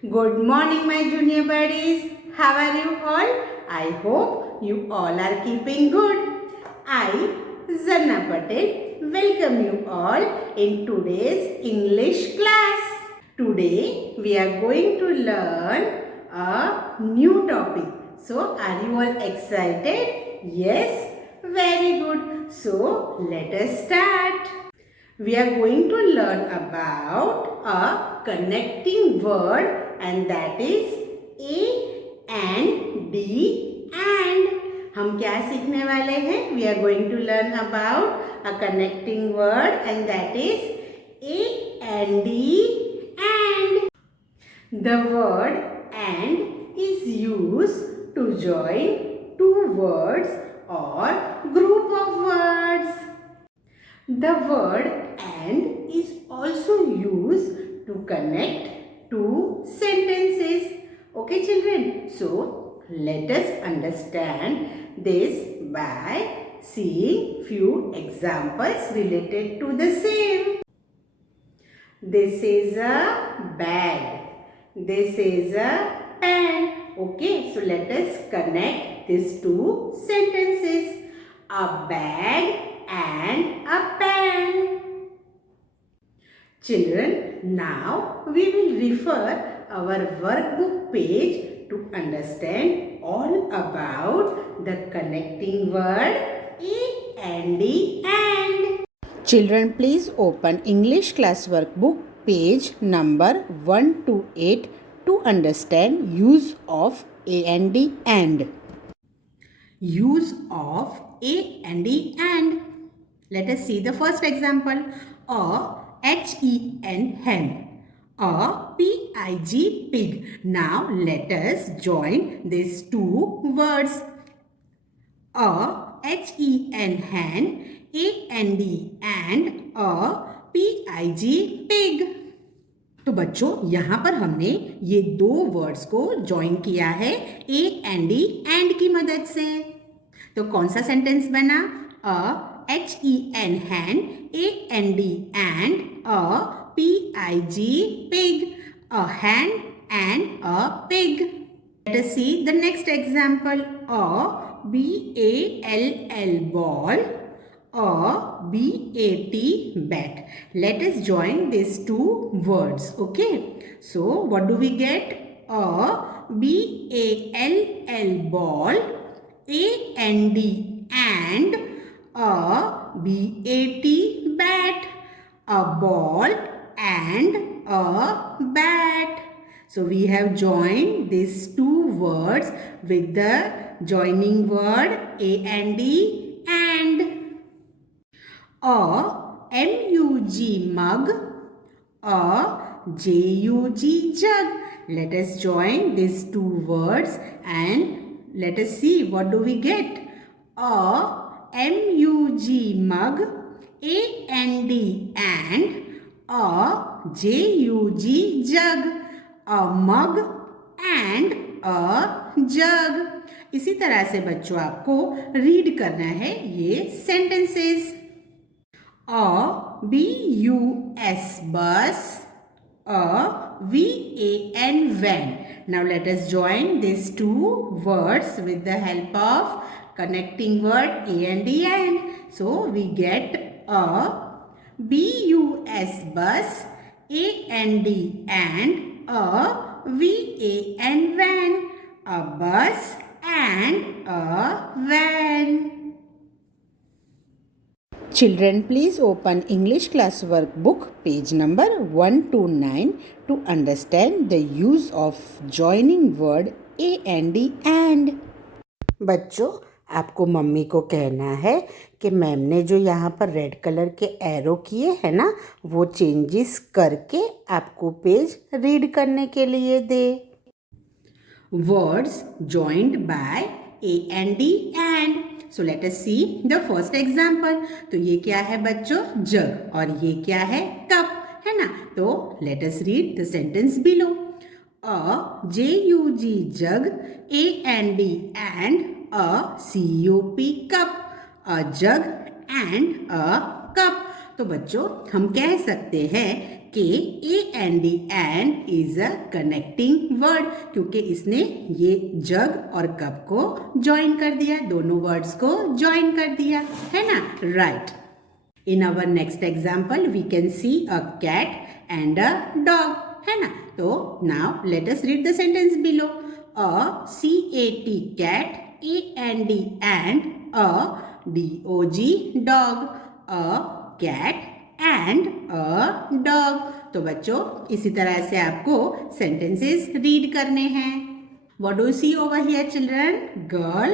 Good morning, my junior buddies. How are you all? I hope you all are keeping good. I, Zanna Patel, welcome you all in today's English class. Today, we are going to learn a new topic. So, are you all excited? Yes? Very good. So, let us start. We are going to learn about a connecting word, and that is A and D and. हम क्या सीखने वाले हैं? We are going to learn about a connecting word, and that is A and D and. The word and is used to join two words or group of words. The word and is also used to connect two sentences. Okay, children? So, let us understand this by seeing few examples related to the same. This is a bag. This is a pen. Okay, so let us connect these two sentences. A bag and a pen. Children, now we will refer our workbook page to understand all about the connecting word A and D and. Children, please open English class workbook page number 128 to understand use of A and D and. Use of A and D and. Let us see the first example. A H-E-N hen. A P-I-G pig. Now let us join these two words. A H-E-N hen, A-N-D and a P-I-G pig. तो बच्चों यहाँ पर हमने ये दो words को join किया है ए एंड डी एंड की मदद से. तो कौन सा सेंटेंस बना? A H E N hen, A N D and a P I G pig. A hen and a pig. Let us see the next example. A B-A-L-L ball, a B-A-T bat. Let us join these two words. Okay. So what do we get? A B-A-L-L ball, A-N-D and a B-A-T bat. A ball and a bat. So we have joined these two words with the joining word A and D and. A M-U-G mug, a J-U-G jug. Let us join these two words and let us see what do we get. A M-U-G mug, A-N-D and a J-U-G jug. A mug and a jug. इसी तरह से बच्चों आपको read करना है ये sentences. A B-U-S bus, a V-A-N van. Now let us join these two words with the help of connecting word A and D and. So we get a B-U-S bus, A-N-D and a V-A-N van. A bus and a van. Children, please open English class workbook page number 129 to understand the use of joining word A and D and. बच्चों, आपको mummy को कहना है कि ma'am ने जो यहाँ पर रेड कलर के एरो किए हैं ना, वो चेंजेस करके आपको पेज रीड करने के लिए दे. Words joined by A and D and. So let us see the first example. तो ये क्या है बच्चों? जग. और ये क्या है? कप. है ना? तो let us read the sentence below. A J-U-G jug, A and D and a C-U-P cup. A jug and a cup. तो बच्चों हम कह सकते हैं कि AND and is a connecting word, क्योंकि इसने ये जग और कप को ज्वाइन कर दिया, दोनों वर्ड्स को ज्वाइन कर दिया, है ना, right. In our next example, we can see a cat and a dog, है ना। तो now let us read the sentence below. A CAT cat, AND and a DOG dog, a cat and a dog. तो बच्चों इसी तरह से आपको sentences read करने हैं. What do you see over here, children? Girl,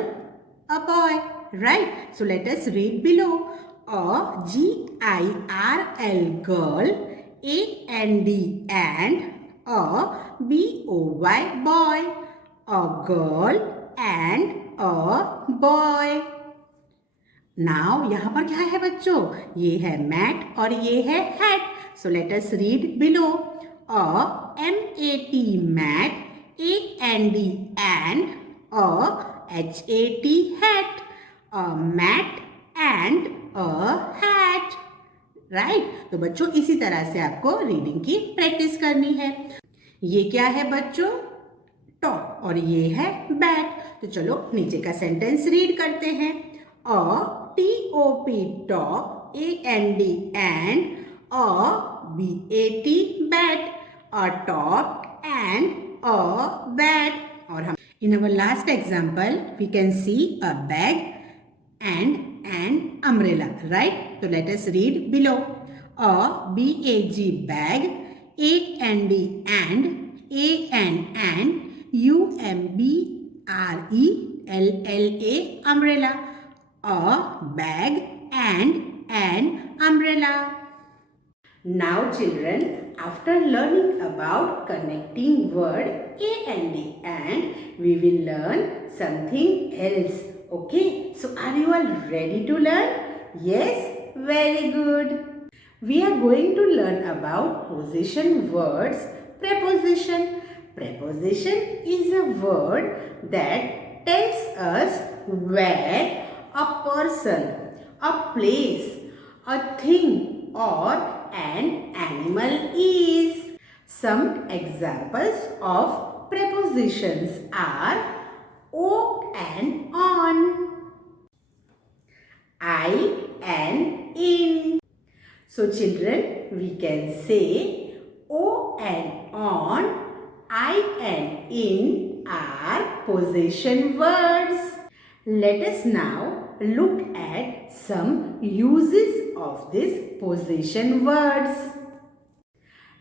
a boy, right? So let us read below. A GIRL girl, AND and a BOY boy, a girl and a boy. Now यहाँ पर क्या है बच्चों? ये है mat और ये है hat. So let us read below. A MAT mat, AND and a HAT hat, a mat and a hat, right? तो बच्चों इसी तरह से आपको रीडिंग की प्रैक्टिस करनी है. ये क्या है बच्चों? टॉप और ये है बैट. तो चलो नीचे का सेंटेंस रीड करते हैं. अ TOP top, AND and a BAT bat, a top and a bat. और हम in our last example we can see a bag and an umbrella, right? So let us read below. A BAG bag, AND and UMBRELLA umbrella, a bag and an umbrella. Now children, after learning about connecting word AND we will learn something else. Okay, so are you all ready to learn? Yes, very good. We are going to learn about possession words, preposition. Preposition is a word that tells us where a person, a place, a thing or an animal is. Some examples of prepositions are o and on, I and in. So children, we can say o and on, I and in are possession words. Let us now look at some uses of these possession words.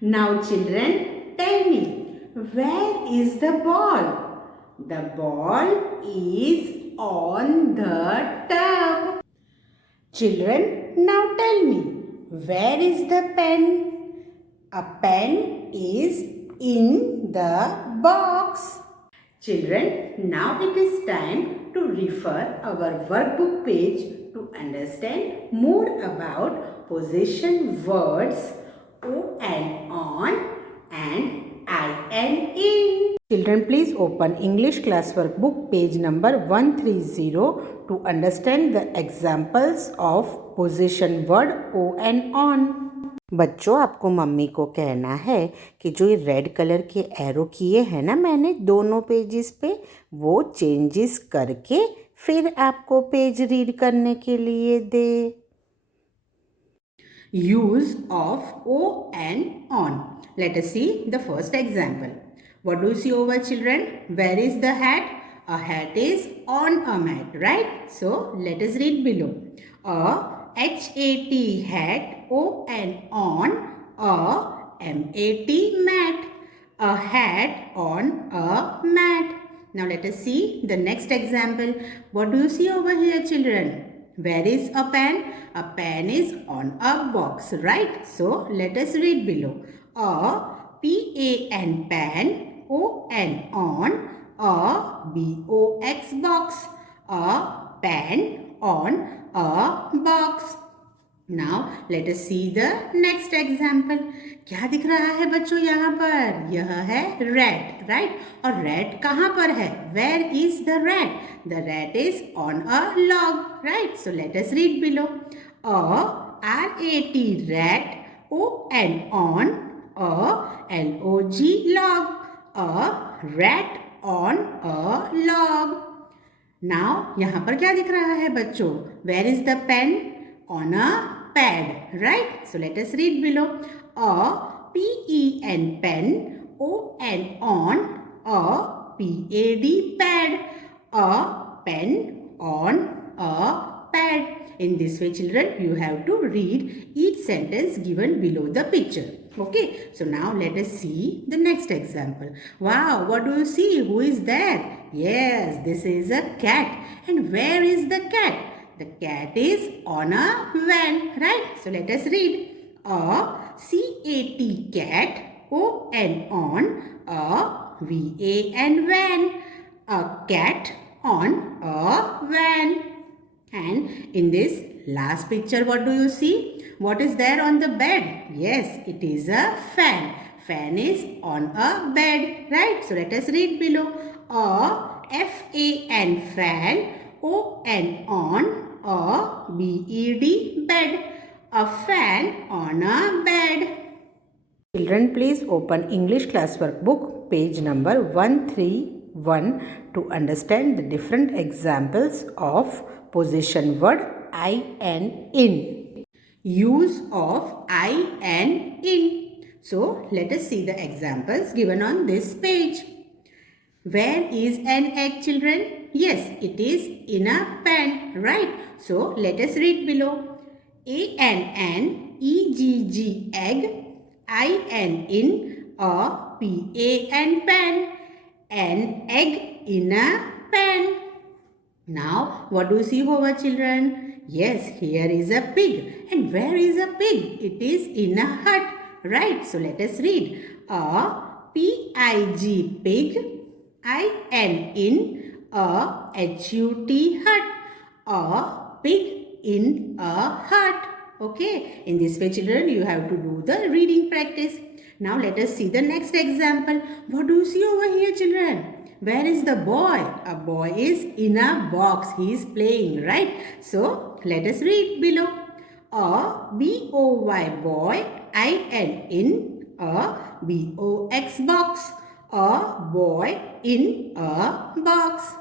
Now children, tell me, where is the ball? The ball is on the tub. Children, now tell me, where is the pen? A pen is in the box. Children, now it is time to refer our workbook page to understand more about possession words o and on and I and in. Children, please open English class workbook page number 130 to understand the examples of possession word o and on. बच्चों, आपको mummy को कहना है कि जो ये red colour के arrow किए हैं ना मैंने दोनों पेजेस पे, वो चेंजेस करके फिर आपको पेज रीड करने के लिए दे. Use of o and on. Let us see the first example. What do you see over, children? Where is the hat? A hat is on a mat, right? So let us read below. A HAT hat, O and on, a MAT mat, a hat on a mat. Now let us see the next example. What do you see over here, children? Where is a pen? A pen is on a box, right? So let us read below. A PAN pen, O and on, a BOX box, a pen on a box. Now let us see the next example. क्या दिख रहा है बच्चों यहाँ पर? यह है rat, right? और rat कहाँ पर है? Where is the rat? The rat is on a log, right? So let us read below. A R-A-T, rat. O-N, on. A, L-O-G, log. A rat on a log. Now, यहाँ पर क्या दिख रहा है बच्चों? Where is the pen? On a pad, right? So let us read below. A P-E-N, pen. O-N, on. A P-A-D, pad. A pen on a pad. In this way, children, you have to read each sentence given below the picture. Okay, so now let us see the next example. Wow, what do you see? Who is there? Yes, this is a cat. And where is the cat? The cat is on a van, right? So let us read. A C-A-T, cat. O-N, on. A V-A-N, van. A cat on a van. And in this last picture, what do you see? What is there on the bed? Yes, it is a fan. Fan is on a bed, right? So let us read below. A F-A-N, fan. O-N, on. A B-E-D, bed. A fan on a bed. Children, please open English class workbook, page number 131 to understand the different examples of possession word I and in. Use of I and in. So, let us see the examples given on this page. Where is an egg, children? Yes, it is in a pan, right? So, let us read below. A-N-N-E-G-G, egg. I-N, in. A-P-A-N, pan. An egg in a pan. Now, what do you see over, children? Yes, here is a pig. And where is a pig? It is in a hut, right? So, let us read. A P-I-G, pig. I-N, in. A H-U-T, hut. A pig in a hut. Okay, in this way, children, you have to do the reading practice. Now, let us see the next example. What do you see over here, children? Where is the boy? A boy is in a box. He is playing, right? So, let us read below. A B-O-Y, boy. I-N, in. A B-O-X, box. A boy in a box.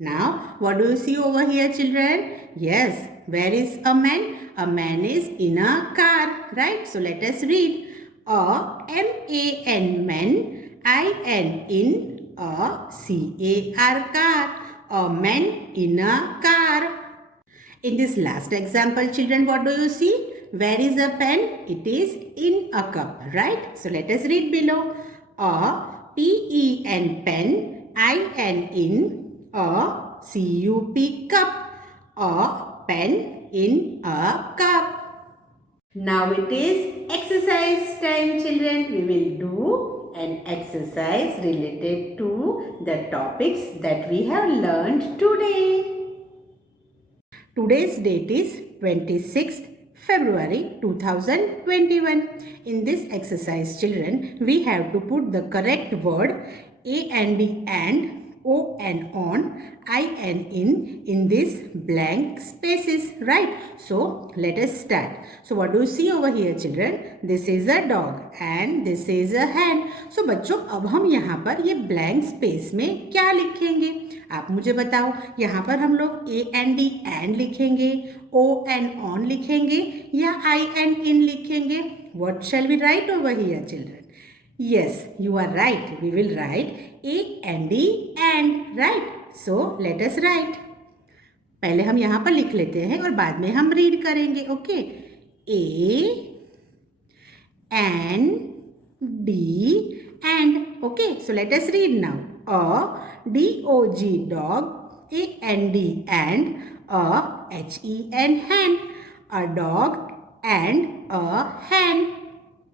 Now, what do you see over here, children? Yes, where is a man? A man is in a car, right? So, let us read. A M-A-N, man. I-N, in. A C-A-R, car. A man in a car. In this last example, children, what do you see? Where is a pen? It is in a cup, right? So, let us read below. A P-E-N, pen. I-N, in. A C-U-P, cup. A pen in a cup. Now it is exercise time, children. We will do an exercise related to the topics that we have learned today. Today's date is 26th February 2021. In this exercise, children, we have to put the correct word A and D and O and on, I and in this blank spaces, right? So, let us start. So, what do you see over here, children? This is a dog and this is a hen. So, बच्चों, अब हम यहाँ पर ये blank space में क्या लिखेंगे? आप मुझे बताओ. यहाँ पर हम लोग A and D and लिखेंगे, O and on लिखेंगे या I and in लिखेंगे? What shall we write over here, children? Yes, you are right. We will write A and D and, right? So, let us write. पहले हम यहाँ पर लिख लेते हैं और बाद में हम रीड करेंगे, okay? A and D and, okay? So, let us read now. A D-O-G, dog. A and D and. A H-E-N, hen. A dog and a hen.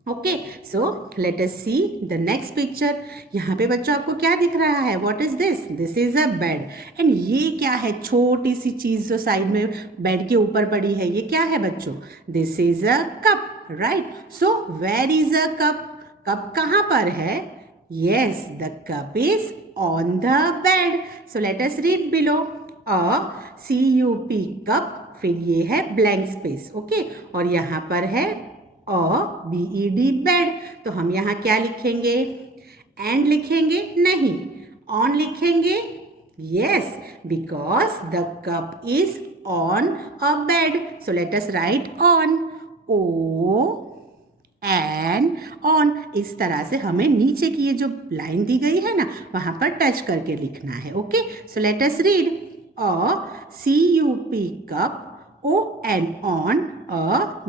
Okay, so let us see the next picture. यहाँ पे बच्चों आपको क्या दिख रहा है? What is this? This is a bed. And ये क्या है? छोटी सी चीज जो साइड में बेड के ऊपर पड़ी है, ये क्या है बच्चों? This is a cup, right? So where is a cup? Cup कहाँ पर है? Yes, the cup is on the bed. So let us read below. A C-U-P, cup. फिर ये है ब्लैंक स्पेस, ओके। और यहाँ पर है BED बेड, तो हम यहाँ क्या लिखेंगे? एंड लिखेंगे? नहीं। ऑन लिखेंगे? Yes, because the cup is on a bed, so let us right on, ON, on. इस तरह से हमें नीचे की ये जो लाइन दी गई है ना, वहां पर टच करके लिखना है, okay. So let us read, CUP cup, ON on,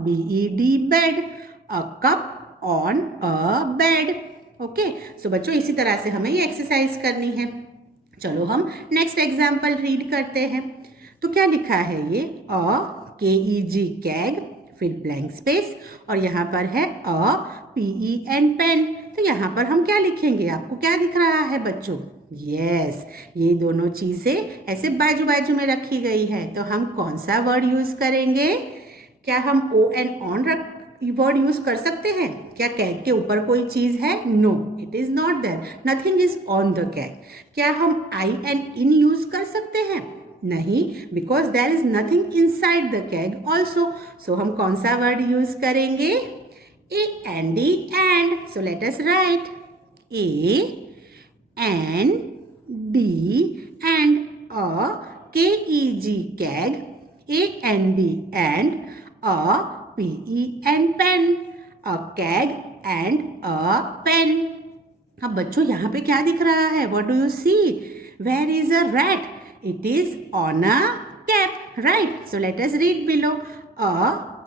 BED bed, a cup on a bed, okay. So बच्चों इसी तरह से हमें ये एक्सरसाइज करनी है। चलो हम नेक्स्ट एग्जाम्पल रीड करते हैं। तो क्या लिखा है ये? KEG कैग, फिर ब्लैंक स्पेस, और यहाँ पर है PEN पेन। तो यहाँ पर हम क्या लिखेंगे? आपको क्या दिख रहा है बच्चों? यस, ये दोनों चीजें ऐसे बाजू बाजू में रखी गई है, तो हम कौन सा वर्ड यूज करेंगे? क्या हम ON ऑन वर्ड यूज कर सकते हैं? क्या कैग के ऊपर कोई चीज है? No, it is not there, nothing is on the keg. क्या हम IN इन यूज कर सकते हैं? नहीं, because there is nothing inside the keg also. So हम कौन सा वर्ड यूज करेंगे? AND, and. So let us write AND, and, KEG keg, AND, and, PEN pen, a keg and a pen. अब बच्चों यहाँ पे क्या दिख रहा है? What do you see? Where is a rat? It is on a cap, right? So let us read below.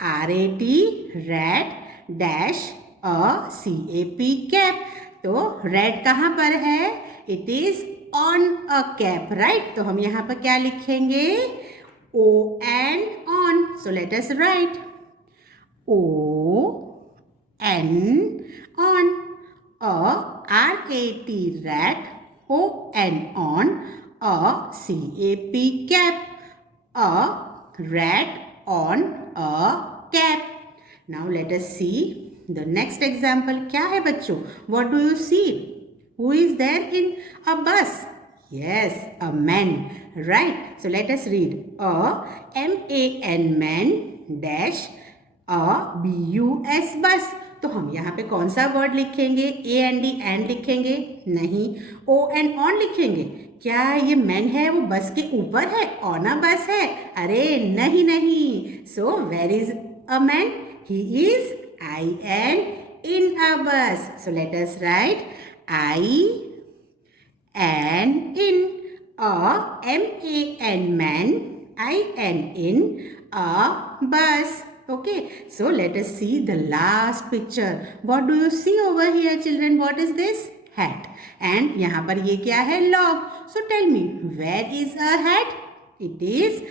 RAT, rat, dash, CAP, cap. तो rat कहाँ पर है? It is on a cap, right? तो हम यहाँ पर क्या लिखेंगे? ON, on. So let us write ON, on. RAT, rat, ON, on. CAP, cap, a rat on a cap. Now let us see the next example. क्या है बच्चों? What do you see? Who is there in a bus? Yes, a man, right? So let us read MAN, man, dash, BUS, bus. तो हम यहाँ पे कौन सा word लिखेंगे? AND, एंड लिखेंगे? नहीं। ON, ऑन लिखेंगे? क्या ये मैन है वो बस के ऊपर है? ऑन अ बस है? अरे नहीं नहीं। So where is a man? He is IN in a bus. So let us write IN in, MAN, man, IN in a bus. Okay, so let us see the last picture. What do you see over here, children? What is this? Hat. And यहाँ पर ये क्या है? log. So tell me, where is a hat? It is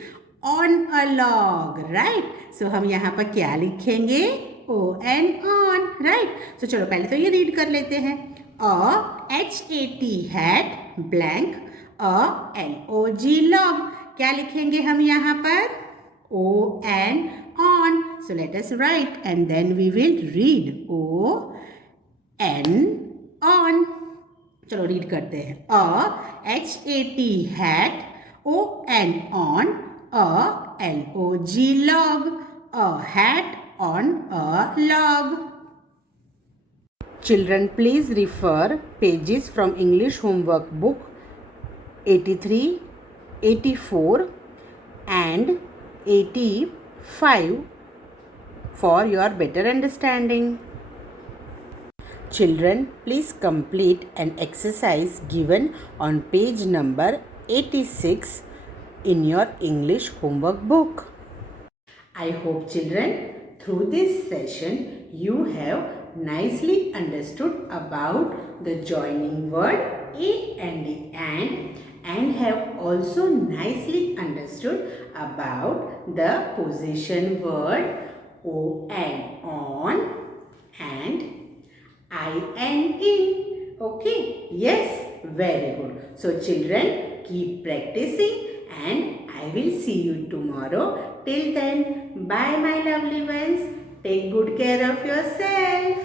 on a log, right? So हम यहाँ पर क्या लिखेंगे? ON, on, right? So चलो पहले तो ये रीड कर लेते हैं। HAT, hat, blank, LOG, log. क्या लिखेंगे हम यहाँ पर? ON, on. So let us write and then we will read ON, on. चलो रीड करते हैं। HAT, hat, ON, on, LOG, log, a hat on a log. Children, please refer pages from English homework book 83, 84 and 85 for your better understanding. Children, please complete an exercise given on page number 86 in your English homework book. I hope children, through this session you have nicely understood about the joining word and have also nicely understood about the possession word on and in. Okay, yes, very good. So children, keep practicing and I will see you tomorrow. Till then, bye my lovely ones. Take good care of yourself.